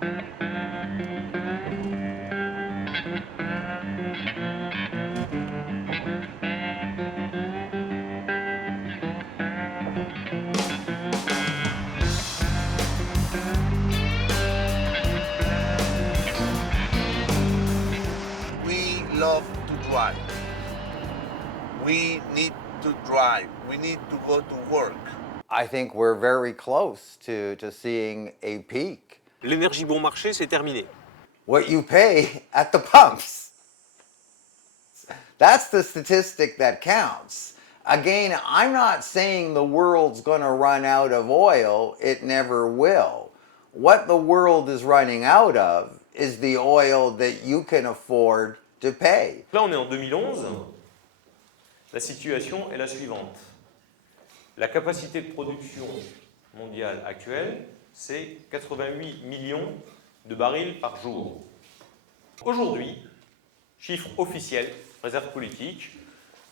We love to drive. We need to drive. We need to go to work. I think we're very close to seeing a peak. L'énergie bon marché, c'est terminé. What you pay at the pumps. That's the statistic that counts. Again, I'm not saying the world's going to run out of oil. It never will. What the world is running out of is the oil that you can afford to pay. Là, on est en 2011. La situation est la suivante. La capacité de production mondiale actuelle, c'est 88 millions de barils par jour. Aujourd'hui, chiffre officiel, réserve politique,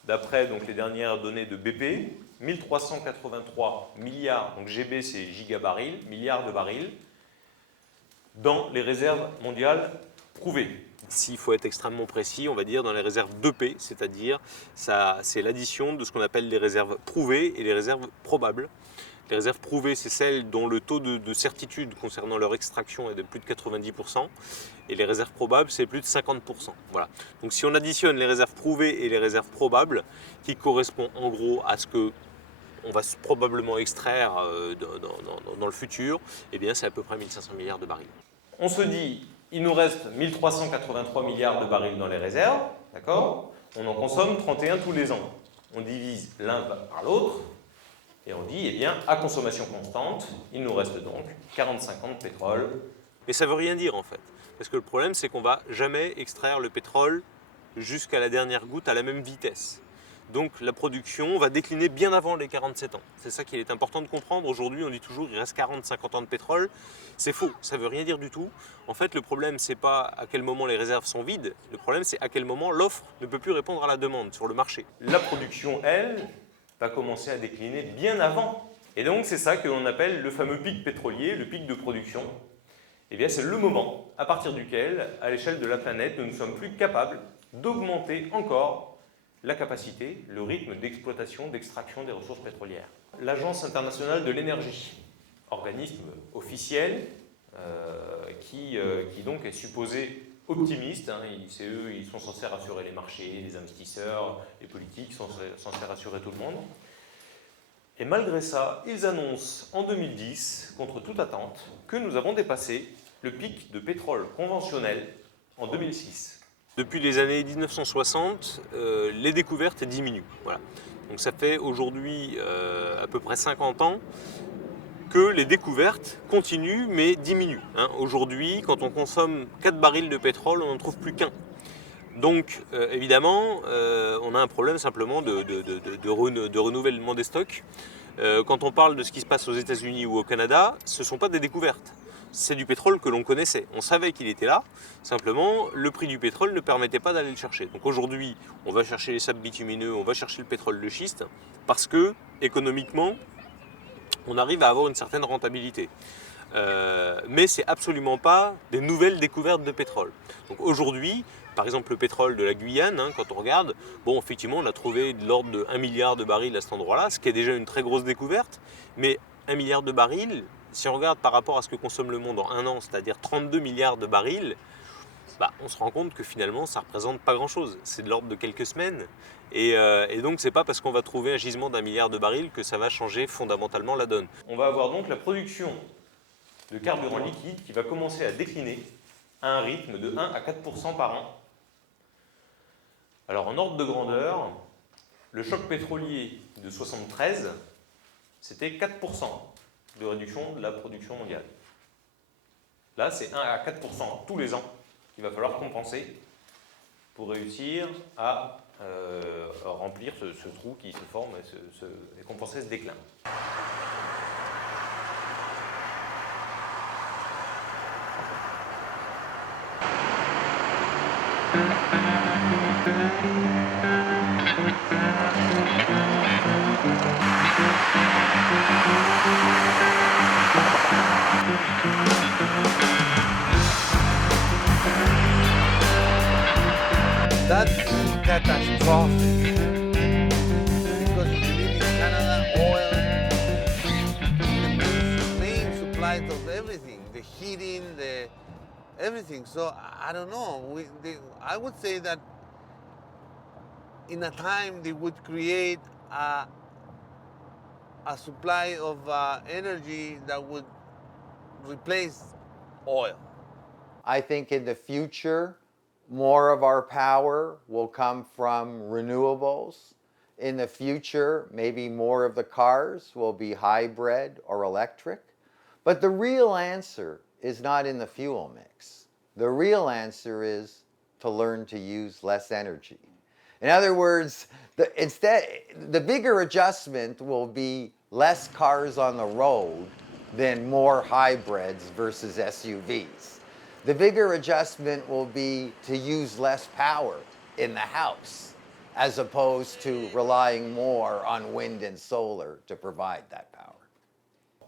d'après donc les dernières données de BP, 1383 milliards, donc GB c'est gigabarils, milliards de barils, dans les réserves mondiales prouvées. S'il faut être extrêmement précis, on va dire dans les réserves 2P, c'est-à-dire c'est l'addition de ce qu'on appelle les réserves prouvées et les réserves probables. Les réserves prouvées, c'est celles dont le taux de certitude concernant leur extraction est de plus de 90%, et les réserves probables, c'est plus de 50%. Voilà. Donc si on additionne les réserves prouvées et les réserves probables, qui correspond en gros à ce que on va probablement extraire dans le futur, eh bien c'est à peu près 1500 milliards de barils. On se dit, il nous reste 1383 milliards de barils dans les réserves, d'accord? On en consomme 31 tous les ans. On divise l'un par l'autre, et on dit, eh bien, à consommation constante, il nous reste donc 45 ans de pétrole. Et ça ne veut rien dire en fait, parce que le problème c'est qu'on ne va jamais extraire le pétrole jusqu'à la dernière goutte à la même vitesse. Donc la production va décliner bien avant les 47 ans. C'est ça qu'il est important de comprendre. Aujourd'hui, on dit toujours qu'il reste 40-50 ans de pétrole. C'est faux, ça ne veut rien dire du tout. En fait, le problème, ce n'est pas à quel moment les réserves sont vides. Le problème, c'est à quel moment l'offre ne peut plus répondre à la demande sur le marché. La production, elle, va commencer à décliner bien avant. Et donc, c'est ça que l'on appelle le fameux pic pétrolier, le pic de production. Eh bien, c'est le moment à partir duquel, à l'échelle de la planète, nous ne sommes plus capables d'augmenter encore la capacité, le rythme d'exploitation, d'extraction des ressources pétrolières. L'Agence internationale de l'énergie, organisme officiel qui donc est supposé optimiste, hein, c'est eux, ils sont censés rassurer les marchés, les investisseurs, les politiques, sont censés rassurer tout le monde. Et malgré ça, ils annoncent en 2010, contre toute attente, que nous avons dépassé le pic de pétrole conventionnel en 2006. Depuis les années 1960, les découvertes diminuent. Voilà. Donc ça fait aujourd'hui à peu près 50 ans que les découvertes continuent mais diminuent. Hein. Aujourd'hui, quand on consomme 4 barils de pétrole, on n'en trouve plus qu'un. Donc évidemment, on a un problème simplement de renouvellement des stocks. Quand on parle de ce qui se passe aux États-Unis ou au Canada, ce ne sont pas des découvertes. C'est du pétrole que l'on connaissait. On savait qu'il était là, simplement le prix du pétrole ne permettait pas d'aller le chercher. Donc aujourd'hui, on va chercher les sables bitumineux, on va chercher le pétrole de schiste, parce que économiquement, on arrive à avoir une certaine rentabilité. Mais ce n'est absolument pas des nouvelles découvertes de pétrole. Donc aujourd'hui, par exemple le pétrole de la Guyane, hein, quand on regarde, bon effectivement on a trouvé de l'ordre de 1 milliard de barils à cet endroit-là, ce qui est déjà une très grosse découverte, mais 1 milliard de barils, si on regarde par rapport à ce que consomme le monde en un an, c'est-à-dire 32 milliards de barils, bah, on se rend compte que finalement ça ne représente pas grand-chose, c'est de l'ordre de quelques semaines. Et donc ce n'est pas parce qu'on va trouver un gisement d'1 milliard de barils que ça va changer fondamentalement la donne. On va avoir donc la production de carburant liquide qui va commencer à décliner à un rythme de 1 à 4% par an. Alors en ordre de grandeur, le choc pétrolier de 1973, c'était 4% de réduction de la production mondiale. Là, c'est 1 à 4% tous les ans qu'il va falloir compenser pour réussir à remplir ce trou qui se forme et compenser ce déclin. catastrophic. Because if you live in Canada, oil is the main supply of everything, the heating, the everything. So I don't know. I would say that in a time they would create a supply of energy that would replace oil. I think in the future, more of our power will come from renewables. In the future, maybe more of the cars will be hybrid or electric. But the real answer is not in the fuel mix. The real answer is to learn to use less energy. In other words, the bigger adjustment will be less cars on the road than more hybrids versus SUVs. The bigger adjustment will be to use less power in the house as opposed to relying more on wind and solar to provide that power.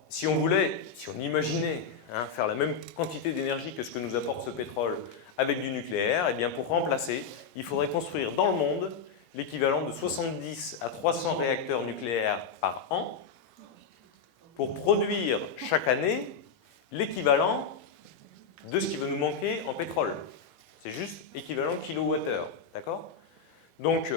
Si on imaginait faire la même quantité d'énergie que ce que nous apporte ce pétrole avec du nucléaire, eh bien pour remplacer, il faudrait construire dans le monde l'équivalent de 70 à 300 réacteurs nucléaires par an pour produire chaque année l'équivalent de ce qui va nous manquer en pétrole. C'est juste équivalent kilowattheure, d'accord? Donc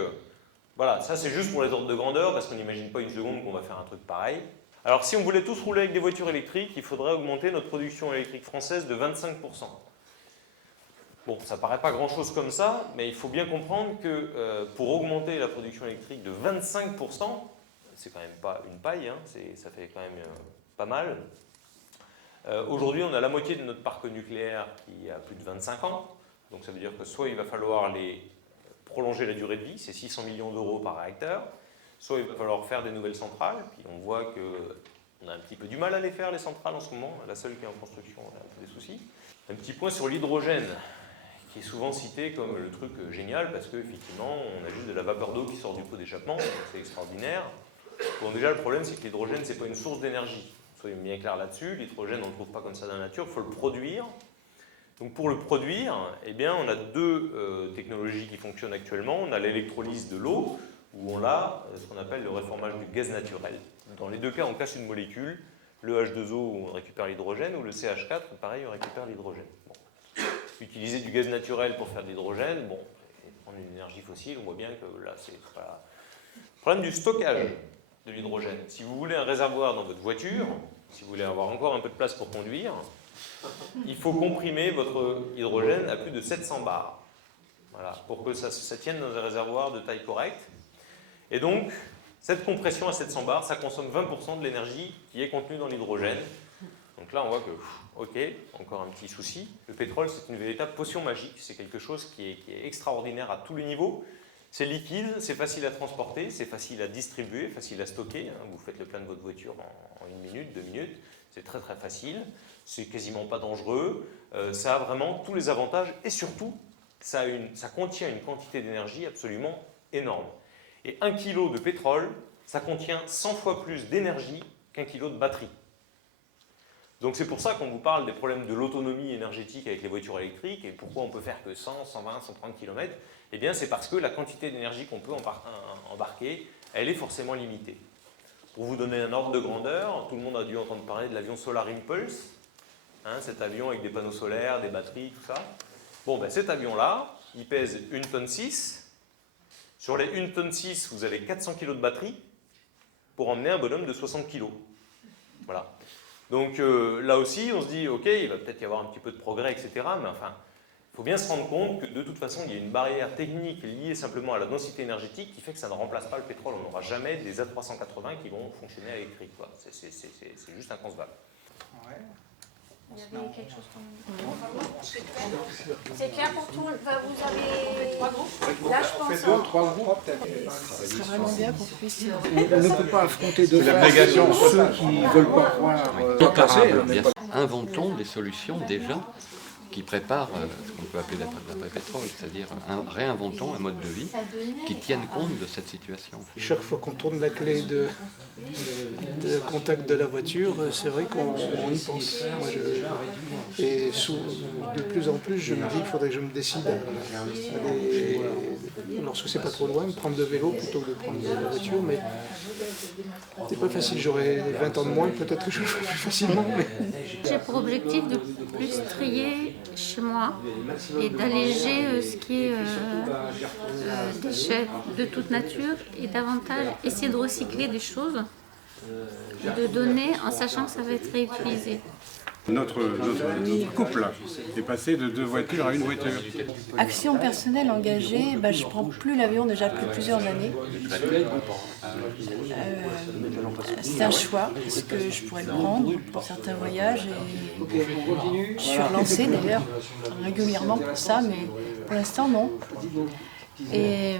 voilà, ça c'est juste pour les ordres de grandeur parce qu'on n'imagine pas une seconde qu'on va faire un truc pareil. Alors si on voulait tous rouler avec des voitures électriques, il faudrait augmenter notre production électrique française de 25%. Bon, ça paraît pas grand-chose comme ça, mais il faut bien comprendre que pour augmenter la production électrique de 25%, c'est quand même pas une paille, hein, ça fait quand même pas mal. Aujourd'hui, on a la moitié de notre parc nucléaire qui a plus de 25 ans, donc ça veut dire que soit il va falloir prolonger la durée de vie, c'est 600 millions d'euros par réacteur, soit il va falloir faire des nouvelles centrales, puis on voit qu'on a un petit peu du mal à les faire, les centrales en ce moment, la seule qui est en construction, on a un peu des soucis. Un petit point sur l'hydrogène, qui est souvent cité comme le truc génial, parce qu'effectivement, on a juste de la vapeur d'eau qui sort du pot d'échappement, c'est extraordinaire. Bon, déjà, le problème, c'est que l'hydrogène, c'est pas une source d'énergie. Soyons bien clairs là-dessus, l'hydrogène, on ne le trouve pas comme ça dans la nature, il faut le produire. Donc pour le produire, eh bien, on a deux technologies qui fonctionnent actuellement. On a l'électrolyse de l'eau, où on a ce qu'on appelle le reformage du gaz naturel. Dans les deux cas, on casse une molécule, le H2O où on récupère l'hydrogène, ou le CH4, pareil, on récupère l'hydrogène. Bon. Utiliser du gaz naturel pour faire de l'hydrogène, bon, prendre une énergie fossile, on voit bien que là, c'est pas... Le problème du stockage de l'hydrogène. Si vous voulez un réservoir dans votre voiture, si vous voulez avoir encore un peu de place pour conduire, il faut comprimer votre hydrogène à plus de 700 bars. Voilà, pour que ça tienne dans un réservoir de taille correcte. Et donc, cette compression à 700 bars, ça consomme 20% de l'énergie qui est contenue dans l'hydrogène. Donc là, on voit que, ok, encore un petit souci. Le pétrole, c'est une véritable potion magique. C'est quelque chose qui est extraordinaire à tous les niveaux. C'est liquide, c'est facile à transporter, c'est facile à distribuer, facile à stocker. Vous faites le plein de votre voiture en 1 minute, 2 minutes. C'est très très facile. C'est quasiment pas dangereux. Ça a vraiment tous les avantages. Et surtout, ça contient une quantité d'énergie absolument énorme. Et 1 kg de pétrole, ça contient 100 fois plus d'énergie qu'1 kg de batterie. Donc c'est pour ça qu'on vous parle des problèmes de l'autonomie énergétique avec les voitures électriques et pourquoi on peut faire que 100, 120, 130 km. Eh bien c'est parce que la quantité d'énergie qu'on peut embarquer, elle est forcément limitée. Pour vous donner un ordre de grandeur, tout le monde a dû entendre parler de l'avion Solar Impulse, cet avion avec des panneaux solaires, des batteries, tout ça. Bon, ben cet avion-là, il pèse 1,6 tonne. Sur les 1,6 tonne, vous avez 400 kg de batterie pour emmener un bonhomme de 60 kg. Voilà. Donc là aussi, on se dit, ok, il va peut-être y avoir un petit peu de progrès, etc. Mais enfin, il faut bien se rendre compte que de toute façon, il y a une barrière technique liée simplement à la densité énergétique qui fait que ça ne remplace pas le pétrole. On n'aura jamais des A380 qui vont fonctionner à l'électrique. C'est juste inconcevable. Ouais. Il y avait quelque chose C'est clair pour tout. Enfin, vous avez 3 groupes. Là, je pense. 2 ou 3 groupes peut-être. Ce serait vraiment bien qu'on puisse. On ne peut pas affronter de face ceux qui ne veulent pas croire. Inventons des solutions déjà qui préparent ce qu'on peut appeler l'après-pétrole, c'est-à-dire réinventons un mode de vie qui tienne compte de cette situation. Chaque fois qu'on tourne la clé de contact de la voiture, c'est vrai qu'on y pense. Moi, Et de plus en plus, je me dis qu'il faudrait que je me décide à aller, lorsque c'est pas trop loin, me prendre le vélo plutôt que de prendre la voiture. Mais c'est pas facile, j'aurais 20 ans de moins, peut-être que je le ferais plus facilement. Mais... J'ai pour objectif de plus trier chez moi et d'alléger ce qui est déchets de toute nature et davantage essayer de recycler des choses, de donner en sachant que ça va être réutilisé. Notre couple est passé de 2 voitures à 1 voiture. Action personnelle engagée, je ne prends plus l'avion déjà depuis plusieurs années. C'est un choix, est-ce que je pourrais le prendre pour certains voyages et je suis relancée d'ailleurs régulièrement pour ça, mais pour l'instant non. Et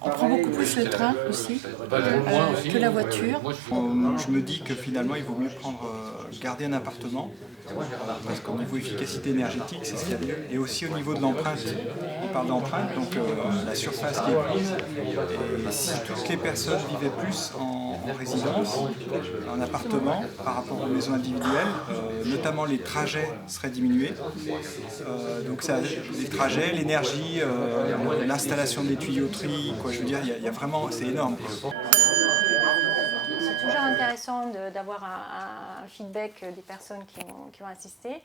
on prend beaucoup plus le train aussi que la voiture. Je me dis que finalement il vaut mieux garder un appartement parce qu'au niveau efficacité énergétique c'est ce qu'il y a de mieux. Et aussi au niveau de l'empreinte, on parle d'empreinte, donc la surface qui est prise. Et si toutes les personnes vivaient plus en résidence, en appartement par rapport aux maisons individuelles, notamment les trajets seraient diminués. Donc ça, les trajets, l'énergie, l'installation des tuyauteries, je veux dire, il y a vraiment, c'est énorme. C'est toujours intéressant d'avoir un feedback des personnes qui ont assisté.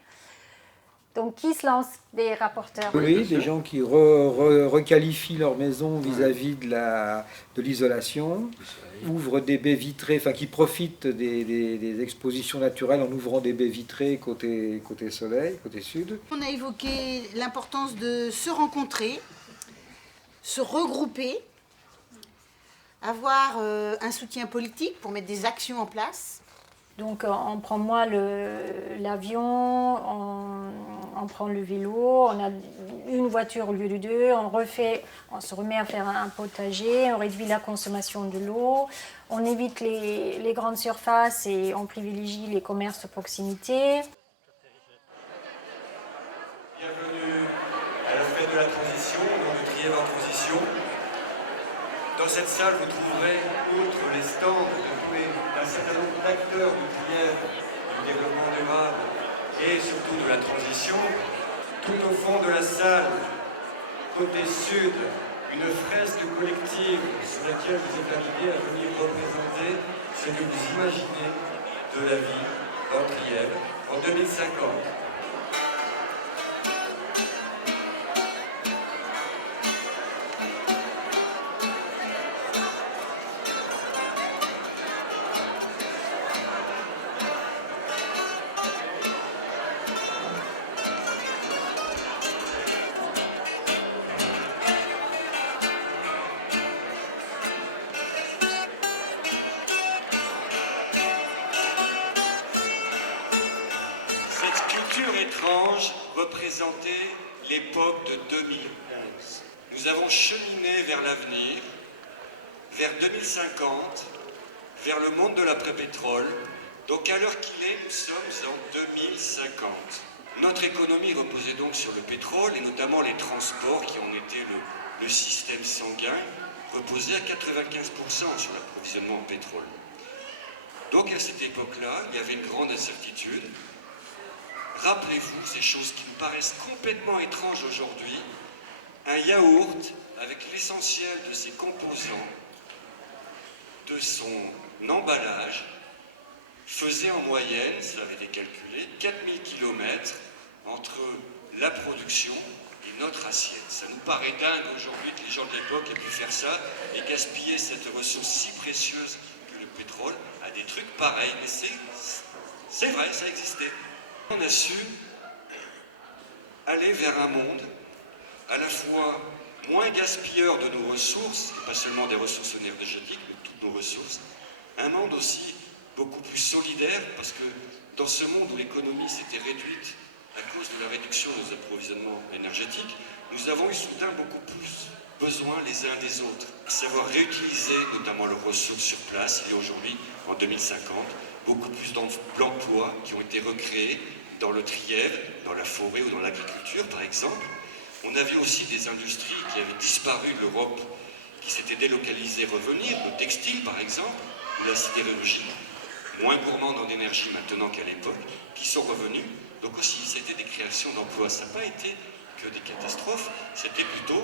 Donc, qui se lance? Des rapporteurs? Oui, des gens qui requalifient leur maison vis-à-vis de l'isolation, ouvrent des baies vitrées, qui profitent des expositions naturelles en ouvrant des baies vitrées côté soleil, côté sud. On a évoqué l'importance de se rencontrer, se regrouper, avoir un soutien politique pour mettre des actions en place. Donc on prend l'avion, on prend le vélo, on a une voiture au lieu de 2, on se remet à faire un potager, on réduit la consommation de l'eau, on évite les grandes surfaces et on privilégie les commerces de proximité. Bienvenue à la fête de la transition, au nom du Trièves en transition. Dans cette salle, vous trouverez, outre les stands d'un certain nombre d'acteurs du Trièves, du développement durable et surtout de la transition, tout au fond de la salle, côté sud, une fresque collective sur laquelle vous êtes invités à venir représenter ce que vous imaginez de la vie en Trièves en 2050. Étrange représentait l'époque de 2011. Nous avons cheminé vers l'avenir, vers 2050, vers le monde de l'après-pétrole. Donc à l'heure qu'il est, nous sommes en 2050. Notre économie reposait donc sur le pétrole et notamment les transports qui en étaient le système sanguin, reposaient à 95% sur l'approvisionnement en pétrole. Donc à cette époque-là, il y avait une grande incertitude. Rappelez-vous ces choses qui nous paraissent complètement étranges aujourd'hui. Un yaourt avec l'essentiel de ses composants, de son emballage, faisait en moyenne, ça avait été calculé, 4000 km entre la production et notre assiette. Ça nous paraît dingue aujourd'hui que les gens de l'époque aient pu faire ça et gaspiller cette ressource si précieuse que le pétrole à des trucs pareils. Mais c'est vrai, ça existait. On a su aller vers un monde à la fois moins gaspilleur de nos ressources, et pas seulement des ressources énergétiques, mais toutes nos ressources, un monde aussi beaucoup plus solidaire, parce que dans ce monde où l'économie s'était réduite à cause de la réduction de nos approvisionnements énergétiques, nous avons eu soudain beaucoup plus besoin les uns des autres, à savoir réutiliser notamment leurs ressources sur place. Il y a aujourd'hui, en 2050, beaucoup plus d'emplois qui ont été recréés dans le Trièves, dans la forêt ou dans l'agriculture par exemple. On a vu aussi des industries qui avaient disparu de l'Europe, qui s'étaient délocalisées revenir, le textile par exemple, ou la sidérurgie, moins gourmande en énergie maintenant qu'à l'époque, qui sont revenus. Donc aussi, c'était des créations d'emplois. Ça n'a pas été que des catastrophes, c'était plutôt,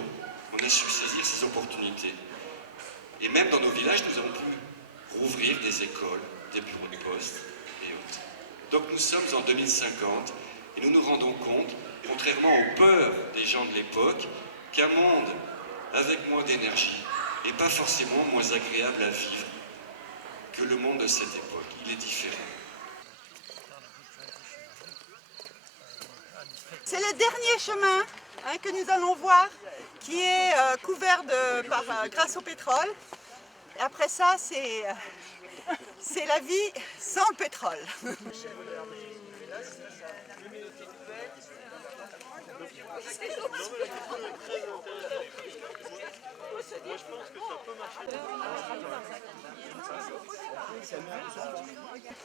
on a su saisir ces opportunités. Et même dans nos villages, nous avons pu rouvrir des écoles, des bureaux de poste et autres. Donc nous sommes en 2050 et nous nous rendons compte, contrairement aux peurs des gens de l'époque, qu'un monde avec moins d'énergie n'est pas forcément moins agréable à vivre que le monde de cette époque. Il est différent. C'est le dernier chemin que nous allons voir qui est couvert grâce au pétrole. Et après ça, c'est la vie sans le pétrole.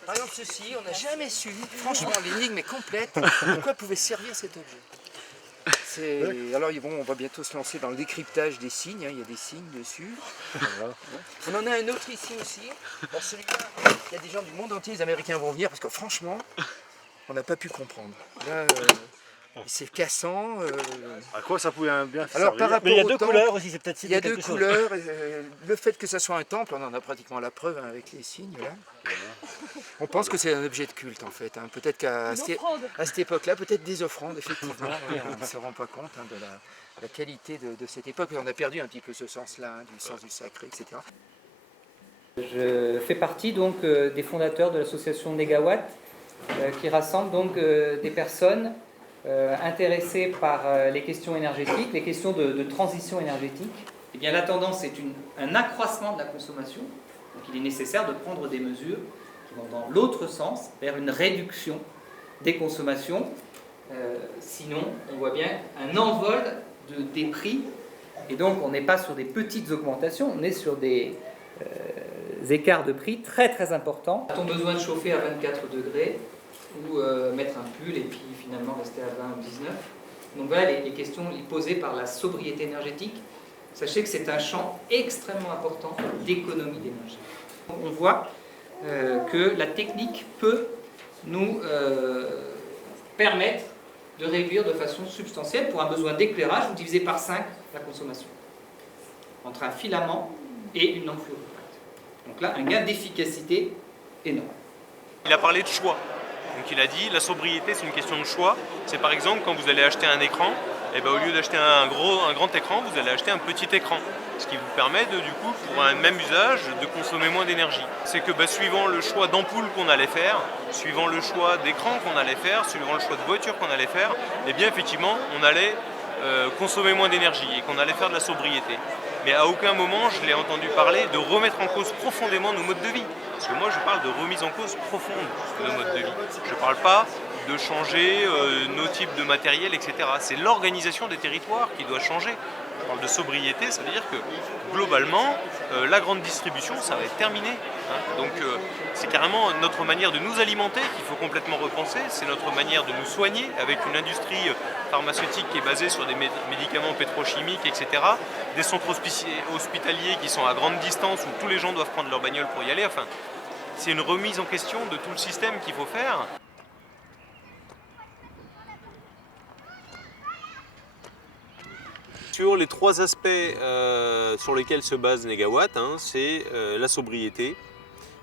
Par exemple, ceci, on n'a jamais su, franchement, l'énigme est complète, de quoi pouvait servir cet objet. Alors bon, on va bientôt se lancer dans le décryptage des signes, hein, il y a des signes dessus. Voilà. On en a un autre ici aussi. Alors celui-là, il y a des gens du monde entier, les Américains vont venir, parce que franchement, on n'a pas pu comprendre. Là, c'est cassant. À quoi ça pouvait bien Alors, servir? par rapport Mais il y a au deux temple, couleurs aussi, c'est peut-être il y a deux couleurs. Le fait que ça soit un temple, on en a pratiquement la preuve hein, avec les signes là. On pense que c'est un objet de culte en fait. Hein. Peut-être qu'à cette époque-là, peut-être des offrandes, effectivement. On ne se rend pas compte hein, de la qualité de cette époque. On a perdu un petit peu ce sens-là, hein, du sens du sacré, etc. Je fais partie donc des fondateurs de l'association Négawatt, qui rassemble donc des personnes intéressées par les questions énergétiques, les questions de transition énergétique. Eh bien, la tendance est un accroissement de la consommation. Donc, il est nécessaire de prendre des mesures qui vont dans l'autre sens, vers une réduction des consommations. Sinon, on voit bien un envol des prix. Et donc, on n'est pas sur des petites augmentations, on est sur des écarts de prix très très importants. A-t-on besoin de chauffer à 24 degrés ou mettre un pull et puis finalement rester à 20 ou 19? Donc voilà les questions posées par la sobriété énergétique. Sachez que c'est un champ extrêmement important d'économie d'énergie. On voit que la technique peut nous permettre de réduire de façon substantielle, pour un besoin d'éclairage, vous divisez par 5 la consommation, entre un filament et une lampe fluorescente. Donc là, un gain d'efficacité énorme. Il a parlé de choix. Donc il a dit la sobriété c'est une question de choix. C'est par exemple quand vous allez acheter un écran, et ben, au lieu d'acheter un grand écran, vous allez acheter un petit écran. Ce qui vous permet du coup, pour un même usage, de consommer moins d'énergie. C'est que suivant le choix d'ampoule qu'on allait faire, suivant le choix d'écran qu'on allait faire, suivant le choix de voiture qu'on allait faire, et bien effectivement on allait consommer moins d'énergie et qu'on allait faire de la sobriété. Mais à aucun moment je l'ai entendu parler de remettre en cause profondément nos modes de vie. Parce que moi je parle de remise en cause profonde de nos modes de vie. Je ne parle pas de changer nos types de matériel, etc. C'est l'organisation des territoires qui doit changer. Je parle de sobriété, ça veut dire que globalement, la grande distribution, ça va être terminé. Hein. Donc c'est carrément notre manière de nous alimenter qu'il faut complètement repenser. C'est notre manière de nous soigner avec une industrie pharmaceutique qui est basée sur des médicaments pétrochimiques, etc. Des centres hospitaliers qui sont à grande distance où tous les gens doivent prendre leur bagnole pour y aller. Enfin, c'est une remise en question de tout le système qu'il faut faire. Sur les 3 aspects sur lesquels se base Négawatt, hein, c'est la sobriété,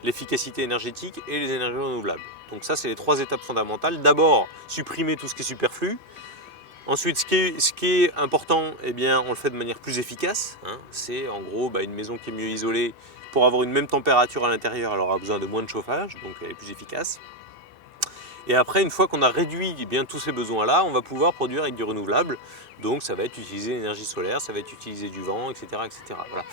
l'efficacité énergétique et les énergies renouvelables. Donc ça, c'est les 3 étapes fondamentales. D'abord, supprimer tout ce qui est superflu. Ensuite, ce qui est important, eh bien, on le fait de manière plus efficace. Hein. C'est en gros une maison qui est mieux isolée. Pour avoir une même température à l'intérieur, elle aura besoin de moins de chauffage, donc elle est plus efficace. Et après, une fois qu'on a réduit tous ces besoins-là, on va pouvoir produire avec du renouvelable. Donc ça va être utiliser l'énergie solaire, ça va être utiliser du vent, etc. etc. Voilà.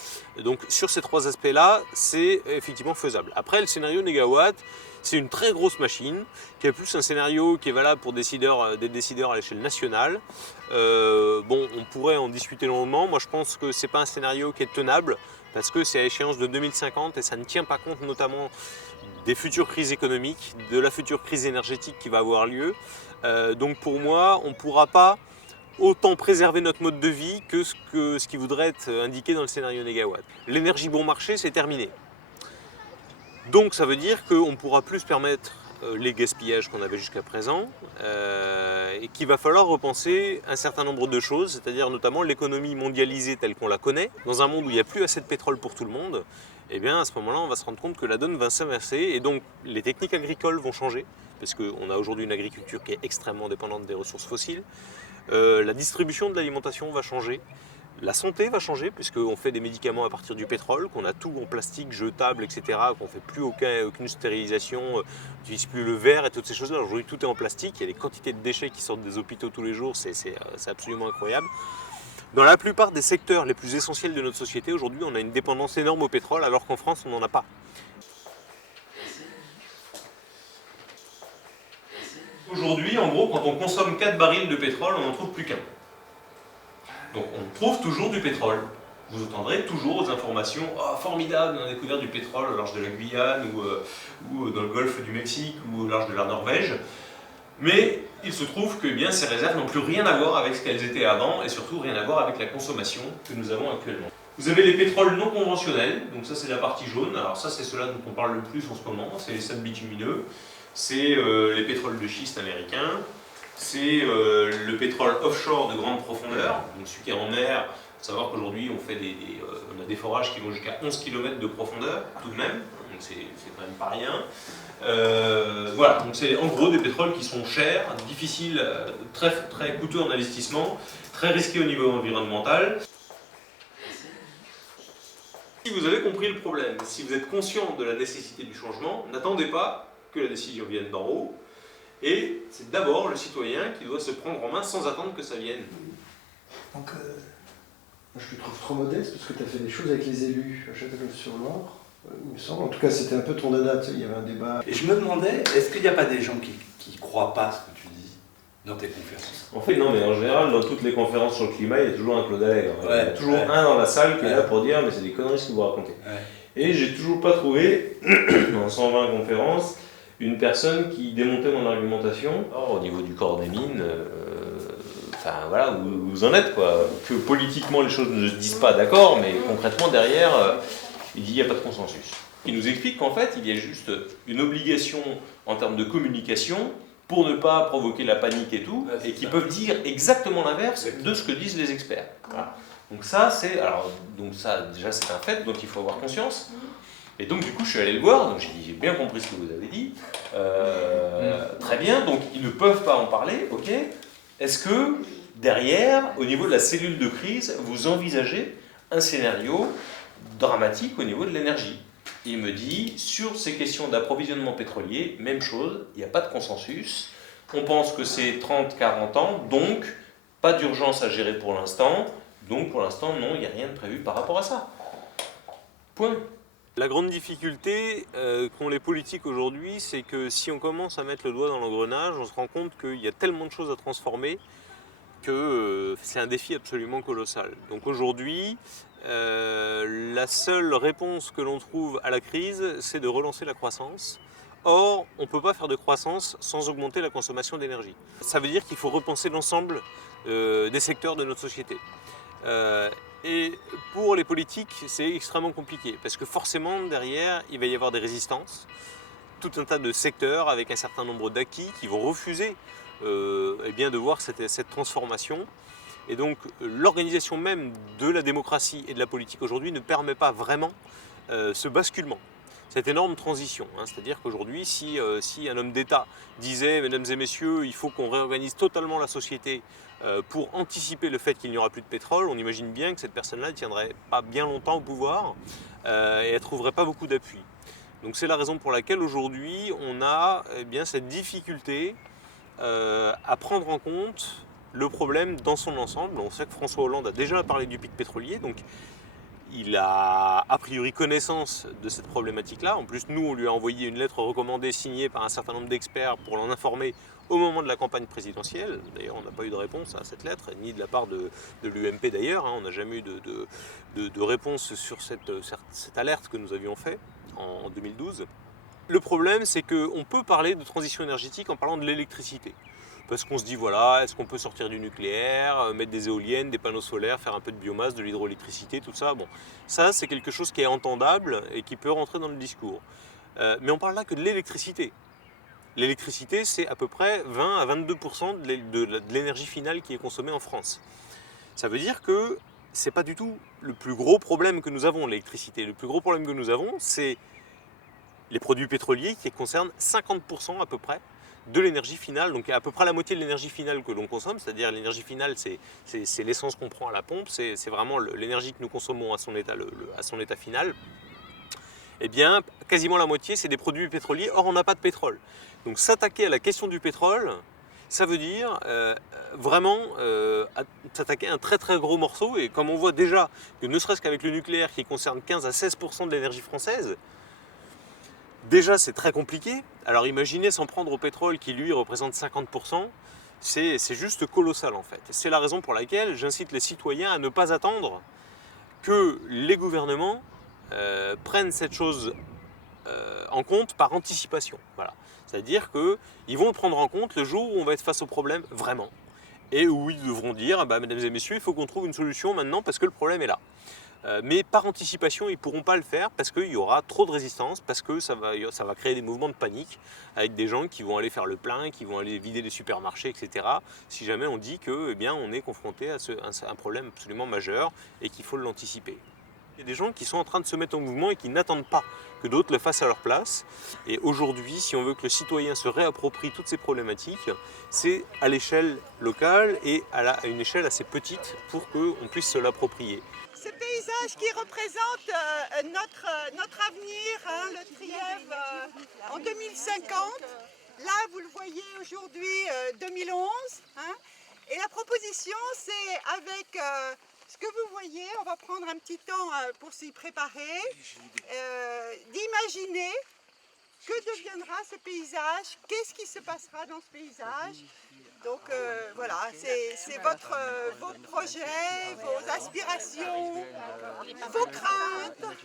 Donc sur ces 3 aspects-là, c'est effectivement faisable. Après, le scénario Négawatt, c'est une très grosse machine, qui est plus un scénario qui est valable pour des décideurs à l'échelle nationale. On pourrait en discuter longuement. Moi, je pense que ce n'est pas un scénario qui est tenable, parce que c'est à échéance de 2050 et ça ne tient pas compte notamment des futures crises économiques, de la future crise énergétique qui va avoir lieu. Donc pour moi, on ne pourra pas autant préserver notre mode de vie que ce qui voudrait être indiqué dans le scénario Négawatt. L'énergie bon marché, c'est terminé. Donc ça veut dire qu'on ne pourra plus se permettre les gaspillages qu'on avait jusqu'à présent et qu'il va falloir repenser un certain nombre de choses, c'est-à-dire notamment l'économie mondialisée telle qu'on la connaît. Dans un monde où il n'y a plus assez de pétrole pour tout le monde, eh bien à ce moment-là, on va se rendre compte que la donne va s'inverser et donc les techniques agricoles vont changer, parce qu'on a aujourd'hui une agriculture qui est extrêmement dépendante des ressources fossiles. La distribution de l'alimentation va changer. La santé va changer puisqu'on fait des médicaments à partir du pétrole, qu'on a tout en plastique jetable, etc., qu'on ne fait plus aucune stérilisation, on n'utilise plus le verre et toutes ces choses-là. Aujourd'hui, tout est en plastique, il y a des quantités de déchets qui sortent des hôpitaux tous les jours, c'est absolument incroyable. Dans la plupart des secteurs les plus essentiels de notre société, aujourd'hui, on a une dépendance énorme au pétrole, alors qu'en France, on n'en a pas. Aujourd'hui, en gros, quand on consomme 4 barils de pétrole, on n'en trouve plus qu'un. Donc on trouve toujours du pétrole. Vous entendrez toujours aux informations « Oh, formidable, on a découvert du pétrole au large de la Guyane ou dans le golfe du Mexique ou au large de la Norvège ». Mais il se trouve que bien, ces réserves n'ont plus rien à voir avec ce qu'elles étaient avant et surtout rien à voir avec la consommation que nous avons actuellement. Vous avez les pétroles non conventionnels, donc ça c'est la partie jaune. Alors ça c'est cela dont on parle le plus en ce moment, c'est les sables bitumineux, c'est les pétroles de schiste américains, c'est le pétrole offshore de grande profondeur, donc celui qui est en mer. Il faut savoir qu'aujourd'hui on a des forages qui vont jusqu'à 11 km de profondeur tout de même, donc c'est quand même pas rien. Voilà, donc c'est en gros des pétroles qui sont chers, difficiles, très, très coûteux en investissement, très risqués au niveau environnemental. Si vous avez compris le problème, si vous êtes conscient de la nécessité du changement, n'attendez pas que la décision vienne d'en haut. Et c'est d'abord le citoyen qui doit se prendre en main sans attendre que ça vienne. Donc, je te trouve trop modeste parce que tu as fait des choses avec les élus à Châteauneuf-sur-Loire, il me semble. En tout cas, c'était un peu ton dada, tu sais, il y avait un débat. Et je me demandais, est-ce qu'il n'y a pas des gens qui croient pas ce que tu dis dans tes conférences? En fait, non, mais en général, dans toutes les conférences sur le climat, il y a toujours un Claude Allègre. Il y a toujours un dans la salle qui est là pour dire « mais c'est des conneries ce que vous racontez ». Et j'ai toujours pas trouvé, dans 120 conférences, une personne qui démontait mon argumentation. Or, au niveau du corps des mines, enfin voilà, où vous en êtes quoi. Que politiquement les choses ne se disent pas, d'accord, mais concrètement derrière, il dit il n'y a pas de consensus. Il nous explique qu'en fait, il y a juste une obligation en termes de communication pour ne pas provoquer la panique et tout, et qui peuvent dire exactement l'inverse de ce que disent les experts. Voilà. Donc ça, déjà c'est un fait dont il faut avoir conscience. Et donc du coup je suis allé le voir, donc j'ai dit j'ai bien compris ce que vous avez dit, très bien, donc ils ne peuvent pas en parler, ok. Est-ce que derrière, au niveau de la cellule de crise, vous envisagez un scénario dramatique au niveau de l'énergie? Il me dit, sur ces questions d'approvisionnement pétrolier, même chose, il n'y a pas de consensus, on pense que c'est 30-40 ans, donc pas d'urgence à gérer pour l'instant, donc pour l'instant non, il n'y a rien de prévu par rapport à ça. Point. La grande difficulté qu'ont les politiques aujourd'hui, c'est que si on commence à mettre le doigt dans l'engrenage, on se rend compte qu'il y a tellement de choses à transformer que c'est un défi absolument colossal. Donc aujourd'hui, la seule réponse que l'on trouve à la crise, c'est de relancer la croissance. Or, on ne peut pas faire de croissance sans augmenter la consommation d'énergie. Ça veut dire qu'il faut repenser l'ensemble des secteurs de notre société. Et pour les politiques, c'est extrêmement compliqué, parce que forcément, derrière, il va y avoir des résistances, tout un tas de secteurs avec un certain nombre d'acquis qui vont refuser eh bien, de voir cette transformation. Et donc, l'organisation même de la démocratie et de la politique aujourd'hui ne permet pas vraiment ce basculement, cette énorme transition. Hein. C'est-à-dire qu'aujourd'hui, si un homme d'État disait « Mesdames et messieurs, il faut qu'on réorganise totalement la société pour anticiper le fait qu'il n'y aura plus de pétrole », on imagine bien que cette personne-là ne tiendrait pas bien longtemps au pouvoir et elle ne trouverait pas beaucoup d'appui. Donc c'est la raison pour laquelle aujourd'hui, on a bien cette difficulté à prendre en compte le problème dans son ensemble. On sait que François Hollande a déjà parlé du pic pétrolier, donc il a priori connaissance de cette problématique-là. En plus, nous, on lui a envoyé une lettre recommandée signée par un certain nombre d'experts pour l'en informer au moment de la campagne présidentielle. D'ailleurs, on n'a pas eu de réponse à cette lettre, ni de la part de l'UMP d'ailleurs. On n'a jamais eu de réponse sur cette alerte que nous avions faite en 2012. Le problème, c'est qu'on peut parler de transition énergétique en parlant de l'électricité. Parce qu'on se dit, voilà, est-ce qu'on peut sortir du nucléaire, mettre des éoliennes, des panneaux solaires, faire un peu de biomasse, de l'hydroélectricité, tout ça. Bon, ça, c'est quelque chose qui est entendable et qui peut rentrer dans le discours. Mais on parle là que de l'électricité. l'électricité, c'est à peu près 20 à 22% de l'énergie finale qui est consommée en France. Ça veut dire que ce n'est pas du tout le plus gros problème que nous avons, l'électricité. Le plus gros problème que nous avons, c'est les produits pétroliers qui concernent 50% à peu près de l'énergie finale, donc à peu près la moitié de l'énergie finale que l'on consomme, c'est-à-dire l'énergie finale, c'est l'essence qu'on prend à la pompe, c'est vraiment l'énergie que nous consommons à son état final. Eh bien, quasiment la moitié, c'est des produits pétroliers, or on n'a pas de pétrole. Donc s'attaquer à la question du pétrole, ça veut dire vraiment s'attaquer à un très très gros morceau, et comme on voit déjà que ne serait-ce qu'avec le nucléaire qui concerne 15 à 16% de l'énergie française, déjà c'est très compliqué. Alors imaginez s'en prendre au pétrole qui lui représente 50%, c'est juste colossal en fait. C'est la raison pour laquelle j'incite les citoyens à ne pas attendre que les gouvernements prennent cette chose en compte par anticipation. Voilà. C'est-à-dire qu'ils vont le prendre en compte le jour où on va être face au problème vraiment. Et où ils devront dire, bah, mesdames et messieurs, il faut qu'on trouve une solution maintenant parce que le problème est là. Mais par anticipation, ils ne pourront pas le faire parce qu'il y aura trop de résistance, parce que ça va créer des mouvements de panique avec des gens qui vont aller faire le plein, qui vont aller vider les supermarchés, etc. Si jamais on dit que, eh bien, on est confronté à un problème absolument majeur et qu'il faut l'anticiper. Il y a des gens qui sont en train de se mettre en mouvement et qui n'attendent pas que d'autres le fassent à leur place. Et aujourd'hui, si on veut que le citoyen se réapproprie toutes ces problématiques, c'est à l'échelle locale et à une échelle assez petite pour qu'on puisse se l'approprier. Ce paysage qui représente notre avenir, hein, le Trièves en 2050. Là, vous le voyez aujourd'hui, 2011. Hein, et la proposition, c'est avec ce que vous voyez, on va prendre un petit temps pour s'y préparer, d'imaginer que deviendra ce paysage, qu'est-ce qui se passera dans ce paysage. Donc voilà, c'est vos projets, vos aspirations, vos craintes.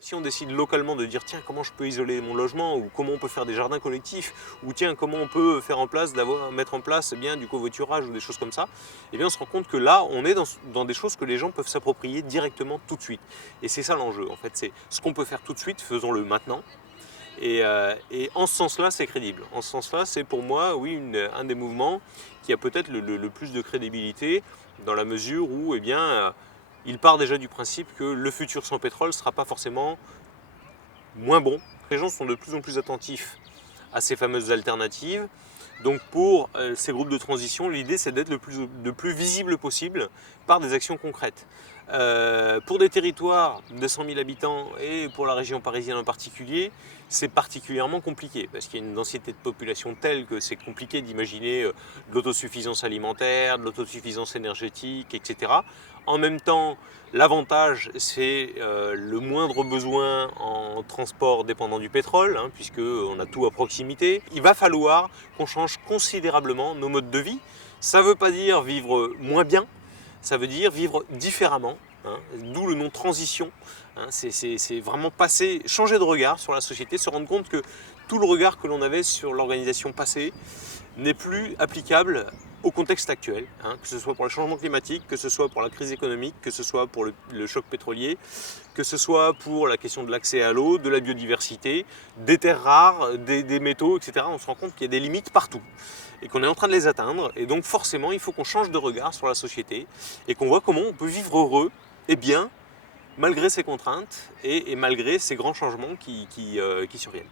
Si on décide localement de dire tiens comment je peux isoler mon logement, ou comment on peut faire des jardins collectifs, ou tiens comment on peut faire en place mettre en place bien du covoiturage ou des choses comme ça, eh bien on se rend compte que là on est dans des choses que les gens peuvent s'approprier directement tout de suite. Et c'est ça l'enjeu en fait, c'est ce qu'on peut faire tout de suite, faisons-le maintenant. Et en ce sens-là, c'est crédible. En ce sens-là, c'est pour moi, oui, un des mouvements qui a peut-être le plus de crédibilité, dans la mesure où, eh bien, il part déjà du principe que le futur sans pétrole ne sera pas forcément moins bon. Les gens sont de plus en plus attentifs à ces fameuses alternatives. Donc pour ces groupes de transition, l'idée c'est d'être le plus visible possible par des actions concrètes. Pour des territoires de 100 000 habitants et pour la région parisienne en particulier, c'est particulièrement compliqué parce qu'il y a une densité de population telle que c'est compliqué d'imaginer de l'autosuffisance alimentaire, de l'autosuffisance énergétique, etc. En même temps, l'avantage, c'est le moindre besoin en transport dépendant du pétrole, hein, puisqu'on a tout à proximité. Il va falloir qu'on change considérablement nos modes de vie. Ça ne veut pas dire vivre moins bien, ça veut dire vivre différemment, hein, d'où le nom transition. Hein, c'est vraiment changer de regard sur la société, se rendre compte que tout le regard que l'on avait sur l'organisation passée n'est plus applicable au contexte actuel, hein, que ce soit pour le changement climatique, que ce soit pour la crise économique, que ce soit pour le choc pétrolier, que ce soit pour la question de l'accès à l'eau, de la biodiversité, des terres rares, des métaux, etc. On se rend compte qu'il y a des limites partout et qu'on est en train de les atteindre. Et donc forcément, il faut qu'on change de regard sur la société et qu'on voit comment on peut vivre heureux et bien, malgré ces contraintes et malgré ces grands changements qui surviennent.